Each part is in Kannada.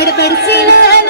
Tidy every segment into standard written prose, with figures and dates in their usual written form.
ಗಡಬಡಿಸಿ ನಾನು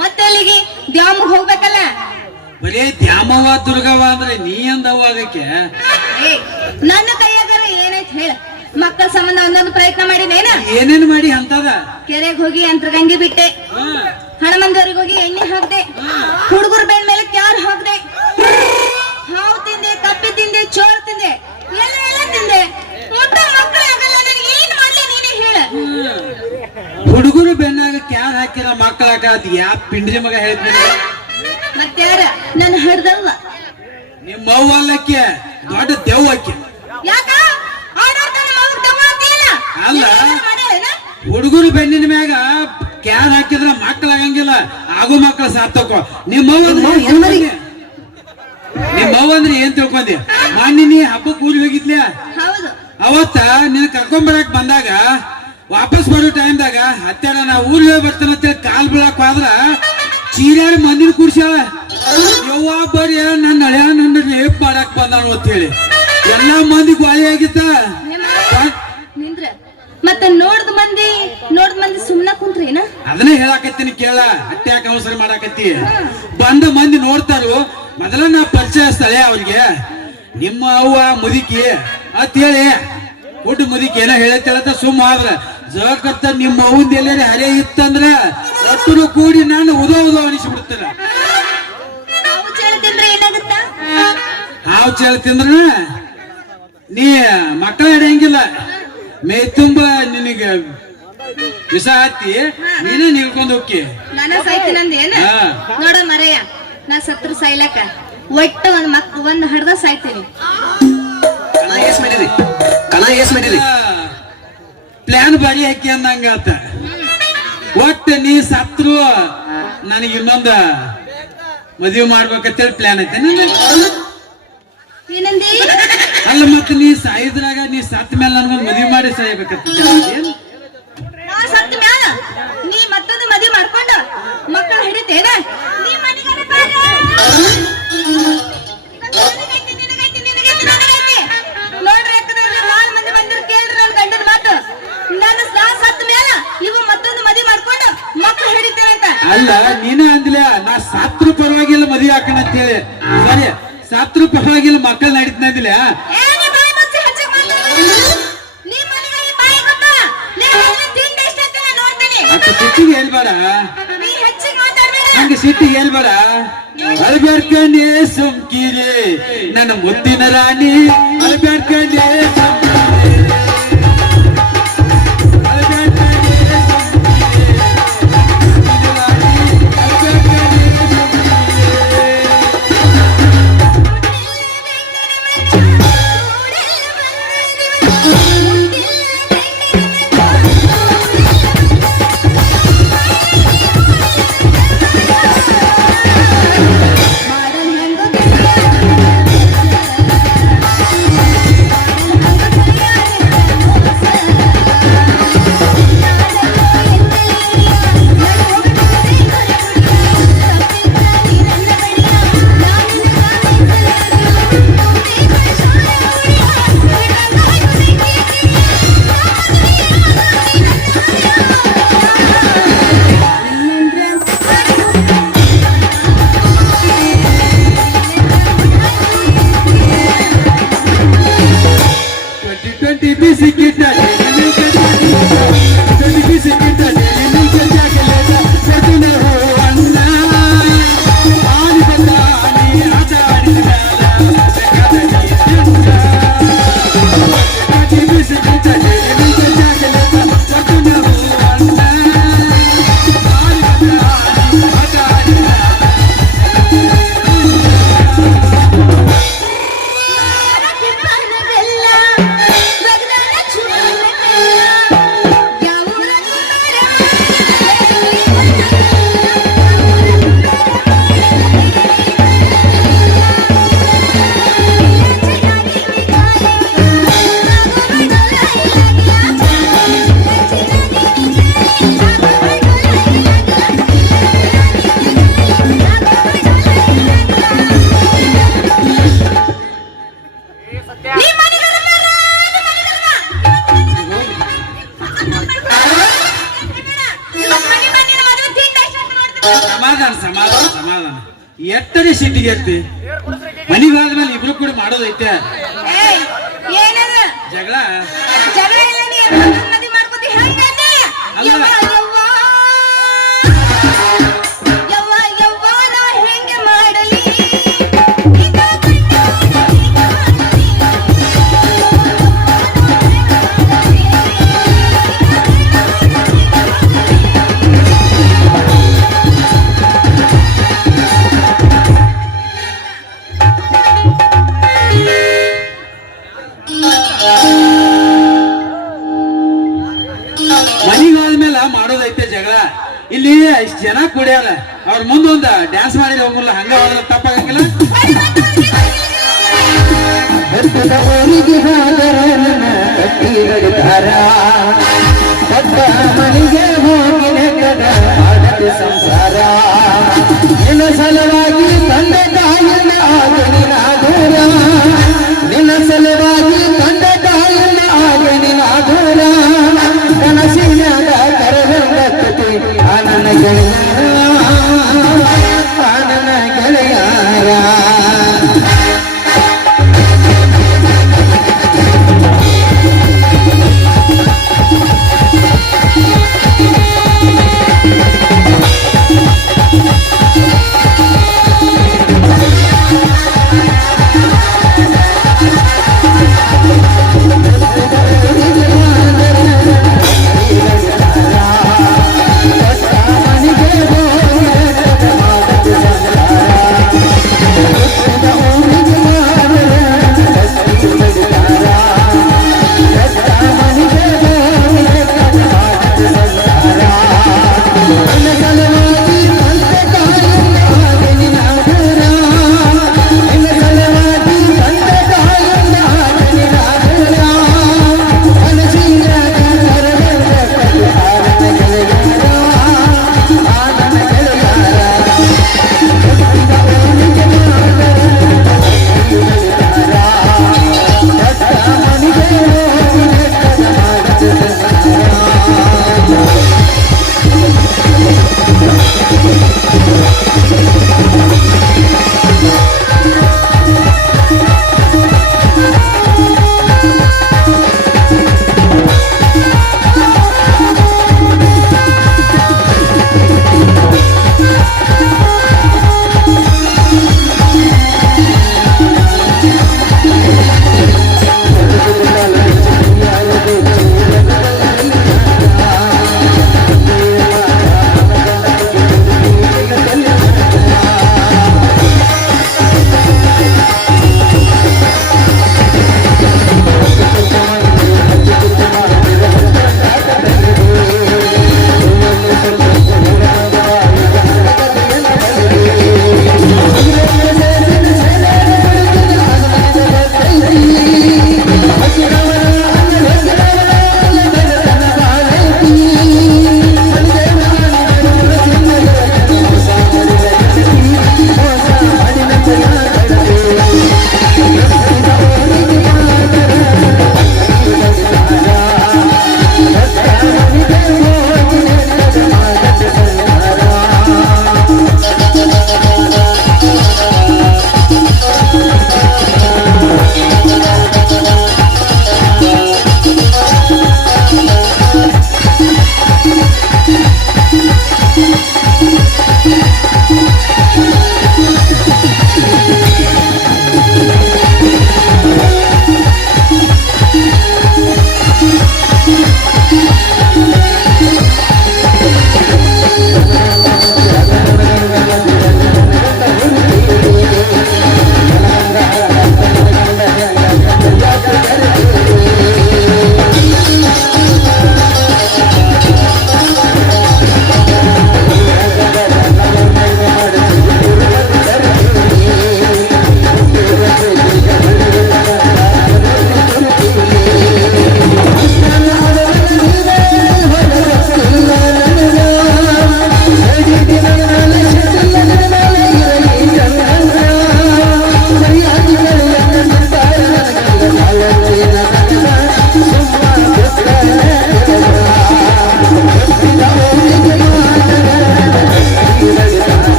ಮತ್ತೆ ಅಲ್ಲಿಗೆ ದ್ಯಾಮ ಹೋಗ್ಬೇಕಲ್ಲ. ಬರೀ ದ್ಯಾಮವ ದುರ್ಗವ ಅಂದ್ರೆ ನೀ ಅಂದವ ಅದಕ್ಕೆ ನನ್ನ ಕೈಯಾಗಾರ ಏನೈತ್ ಹೇಳ. ಮಕ್ಕಳ ಸಂಬಂಧ ಒಂದೊಂದು ಪ್ರಯತ್ನ ಮಾಡಿದೇನ. ಏನೇನು ಮಾಡಿ ಅಂತದ ಕೆರೆಗೆ ಹೋಗಿ ಅಂತರ್ಗಂಗೆ ಬಿಟ್ಟೆ, ಹಣಮಂದವ್ರಿಗೆ ಹೋಗಿ ಎಣ್ಣೆ ಹಾಕ್ದೆ, ಹುಡುಗರ ಬೆನ್ ಮೇಲೆ ಕ್ಯಾರ್ ಹಾಕ್ದೆ, ಹಾವು ತಿಂದೆ, ಕಪ್ಪಿ ತಿಂದೆ, ಚೋಳ ತಿಂದೆ, ಎಲ್ಲ ತಿಂದೆ. ಮಕ್ಕಳು ಆಗಲ್ಲ, ಏನ್ ಮಾಡ್ಲಿ ನೀನೇ ಹೇಳ. ಹುಡುಗರು ಬೆನ್ನಾಗ ಕ್ಯಾರ್ ಹಾಕಿರ ಮಕ್ಕಳಾಗ ಅದ್ ಯಾ ಪಿಂಡ್ರಿ ಮಗ ಹೇಳ್ತೀನಿ. ಮತ್ತಾರ ನನ್ನ ಹಡ್ದವ್ವ ನಿಮ್ಮ ಅವ್ವಲ್ಲಕ್ಕೆ ದೊಡ್ಡ ದೆವ್ವ ಆಕಿ. ಯಾಕ ಅಲ್ಲ, ಹುಡುಗರು ಬೆನ್ನಿನ ಮ್ಯಾಗ ಕ್ಯಾರ್ ಹಾಕಿದ್ರ ಮಕ್ಕಳಾಗಂಗಿಲ್ಲ, ಆಗು ಮಕ್ಕಳ ಸಾತಕೋ. ನಿಮ್ಮವ್ವ ಅಂದ್ರೆ ಏನ್ ತಿಳ್ಕೊಂಡಿ? ಮಾನ್ಯ ನೀ ಹಬ್ಬಕ್ಕೆ ಊರಿಗೆ ಹೋಗಿದ್ಲ, ಅವತ್ತ ನಿನ್ ಕರ್ಕೊಂಬರಕ್ ಬಂದಾಗ ವಾಪಸ್ ಬರೋ ಟೈಮ್ದಾಗ ಹತ್ತಾರ ನಾ ಊರಿಗೆ ಹೋಗಿ ಬರ್ತಾನ ಅಂತೇಳಿ ಕಾಲ್ ಬೀಳಕ್ ಹೋದ್ರ ಚೀರಾಡಿ ಮಂದಿನ ಕೂರ್ಸ್ಯಾಳ. ಯವ್ವ ಬರ್ರಿ ನನ್ನ ಹಳೆಯ ನನ್ನ ರೇಪ್ ಮಾಡಕ್ ಬಂದಾನು ಅಂತ ಹೇಳಿ ಎಲ್ಲಾ ಮಂದಿ ಗಾಳಿ ಆಗಿತ್ತ. ಮತ್ತೆ ನೋಡ್ದ ಮಂದಿ ಸುಮ್ನ ಕುಂತ್ರೇನ? ಅದನ್ನೇ ಹೇಳಾಕತ್ತೀನಿ ಕೇಳ. ಅಟ್ಟೆ ಯಾಕೆ ಅವಸರ ಮಾಡಾಕತ್ತಿ? ಬಂದ ಮಂದಿ ನೋಡ್ತಾರು, ಮೊದಲ ನಾ ಪರಿಚಯಿಸ್ತಾಳೆ ಅವ್ರಿಗೆ. ನಿಮ್ಮ ಅವ್ವ ಮುದುಕಿ ಅಂತೇಳಿ ಊಟ ಮುದುಕಿ ಏನೋ ಹೇಳತ್ತೇಳತ್ತ ಸುಮ್ಮ ಆದ್ರ ಜಗತ್ತ ನಿಮ್ಮ ಅವ್ವಂದ ಎಲ್ಲಾರ ಹರೇ ಇತ್ತಂದ್ರ ಒಟ್ಟರು ಕೂಡಿ ನಾನು ಉದೋ ಅನಿಸ್ಬಿಡ್ತಾರ. ಹಾವು ಚೇಳ ತಿಂದ್ರ ನೀ ಮಕ್ಕಳ ಹಿಡಿಯಂಗಿಲ್ಲ, ಮೇ ತುಂಬ ನಿನಗೆ ವಿಷ ಹತ್ತಿ ನೀನೇ ನಿಲ್ಕೊಂಡ್ ಹೋಗಿ ನಾನು ಸಾಯ್ತೀನಂದೇನ? ನೋಡ ಮರೆಯ, ನಾ ಸತ್ರ ಸಾಯ್ಲಕ್ಕ ಒಟ್ಟ ಒಂದ್ ಹಡ್ದ ಸಾಯ್ತೀನಿ. ಪ್ಲಾನ್ ಬಾರಿ ಹಾಕಿ ಅಂದಂಗಾತ. ಒಟ್ಟ ನೀ ಸತ್ರು ನನಗೆ ಇನ್ನೊಂದ ಮದುವೆ ಮಾಡ್ಬೇಕಂತೇಳಿ ಪ್ಲಾನ್ ಐತೆ. ಅಲ್ಲ ಮತ್ತೆ ನೀ ಸಾಯಿದ್ರಾಗ ನೀ ಸತ್ ಮೇಲೆ ನನ್ಗೊಂದು ಮದುವೆ ಮಾಡಿ ಸಾಯ್ಬೇಕಂತ. ನೀ ಮತ್ತೊಂದು ಮದುವೆ ಮಾಡ್ಕೊಂಡು ಮಕ್ಕಳು ಹಿಡಿತೇನ? ನೋಡ್ರಿ ಮಂದಿ ಬಂದಿರ ಕೇಳ್ರಿ ನನ್ ಗಂಡನ ಮಾತು. ನಾನು ಸತ್ ಮೇಲೆ ಇವು ಮತ್ತೊಂದು ಮದುವೆ ಮಾಡ್ಕೊಂಡು ಮಕ್ಕಳು ಹಿಡಿತೇವೆ ಅಂತ. ಅಲ್ಲ ನೀನೇ ಅಂದಿಲ್ಲ ನಾ ಸತ್ರು ಪರವಾಗಿಲ್ಲ ಮದುವೆ ಹಾಕೋಣ ಅಂತ ಹೇಳಿ. ಸರಿ, ಸತ್ರು ಪರವಾಗಿಲ್ಲ ಮಕ್ಕಳು ನಡೀತಿಲ್ಲ. ಸಿಟ್ಟಿಗೆ ಹೇಳ್ಬೇಡ, ನಂಗೆ ಸಿಟ್ಟಿಗೆ ಹೇಳ್ಬೇಡ. ಅಲ್ಬೇಡ್ಕಂಡೆ ಸುಮ್ಕಿರಿ ನನ್ನ ಮುದ್ದಿನ ರಾಣಿ, ಅಲ್ಬೇಡ್ಕಂಡೆ ಸಿಟ್ಟಿಗೆರ್ತಿ ಮನಿಗೆ ಹೋದ್ಮೇಲೆ ಇಬ್ರು ಕೂಡ ಮಾಡೋದೈತೆ ಏಯ್ ಏನದ ಜಗಳ ಜಗಳ ಇಲ್ಲ ನೀ ಮದಿ ಮಾಡ್ಕೊತಿ ಹೆಂಗಂದ ಅಲ್ಲ. ಯವ್ವ ಯವ್ವ ಯವ್ವ ಯವ್ವ ನಾ ಹೆಂಗೆ ಮಾಡಲಿ ಈಗ ಮನಿಗೆ ಹೋದ್ಮೇಲೆ ಮಾಡೋದೈತೆ ಜಗಳ ಇಲ್ಲಿ ಇಷ್ಟ ಜನ ಕುಡಿಯಾರ ಅವ್ರ ಮುಂದೊಂದ ಡ್ಯಾನ್ಸ್ ಮಾಡಿದ ಹೋಗಲ್ಲ ಹಂಗ ಹೋದ್ರೆ ತಪ್ಪಾಗಂಗಿಲ್ಲ ಬೆಟ್ಟದ ಊರಿಗೆ ಹೋದರನ ಕಟ್ಟಿ ಹಿಡಿದಾರ ಪಟ್ಟ ಮನೆಗೆ ಹೋಗಿ ನೆಟ್ಟದ ಮಾಡದ ಸಂಸಾರ ನಿನ್ನ ಸಲುವಾಗಿ ತಂದೆ ತಾಯಿ